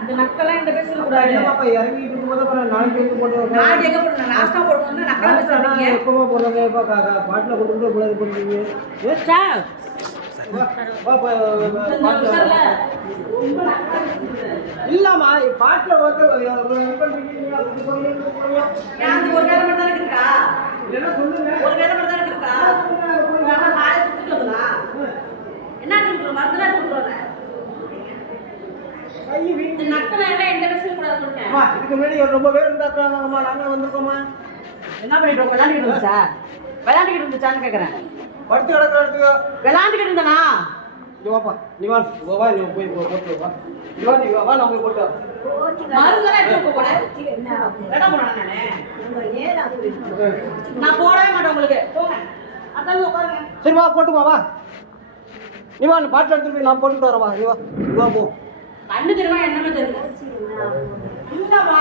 இந்த நக்கெல்லாம் இந்த பேசல கூடாது. என்னப்பா இறங்கிட்டு இருக்கும்போது அப்புறம் நாளைக்கு எடுத்து போட்டு நான் எங்க போடுறேன்? லாஸ்டா போடுறேன்னா நக்கலா பேசுறீங்க. எப்பமா போடுறாங்க? எப்பா பாட்டில் கொண்டு போய் போடுறீங்க. ஏஸ்டா இல்லம்மா பாட்டில் பண்றீங்க ஒரு வேலை மட்டும் தான் இருக்கா? என்ன சொல்லுங்க. ஒரு வேலை மட்டும் தான் இருக்கா? நாளை சுத்திட்டு என்ன கொடுக்குறோம்? மருந்து கொடுக்குறோம். இந்த நக்கெல்லாம் எல்லாம் எந்த பேசல கூடாது சொல்றேன். இதுக்கு முன்னாடி ரொம்ப பேர் இருந்தாக்காங்கம்மா. நாங்கள் வந்திருக்கோம்மா. என்ன பண்ணிட்டு இருக்கோம்? விளையாண்டுக்கிட்டு இருந்துச்சா? விளையாண்டுக்கிட்டு இருந்துச்சான்னு கேட்குறேன். படுத்து கிடக்குற இடத்துக்கு விளையாண்டுக்கிட்டு இருந்தனா? நீ வாப்பா, நீ வா நீ போய் போட்டு வா. நீ வா நான் போய் போட்டு மருந்தெல்லாம் எடுத்து போறேன். வேண்டாம் போறேன் நானே. நான் போடவே மாட்டேன் உங்களுக்கு. போங்க. அதான் உட்காருங்க. சரி வா போட்டுமா வா. நீ வா பாட்டில் எடுத்துட்டு போய் நான் போட்டுட்டு வரேன். வா நீ வா போ. கண்ணு தெரியுமா என்னன்னு தெரியல. இல்லம்மா